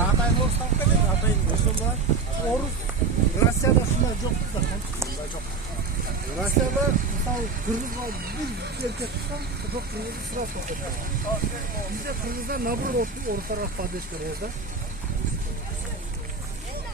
Атайын орыстан келеді, атайын орыс. Россияда шынай жоқ zaten. Россияда мысалы қырғызға бір еркек тұтсаң, жоқ қырғызды сразу тоқтатады. Бізде қырғыздар наоборот орыстарға поддержка береді.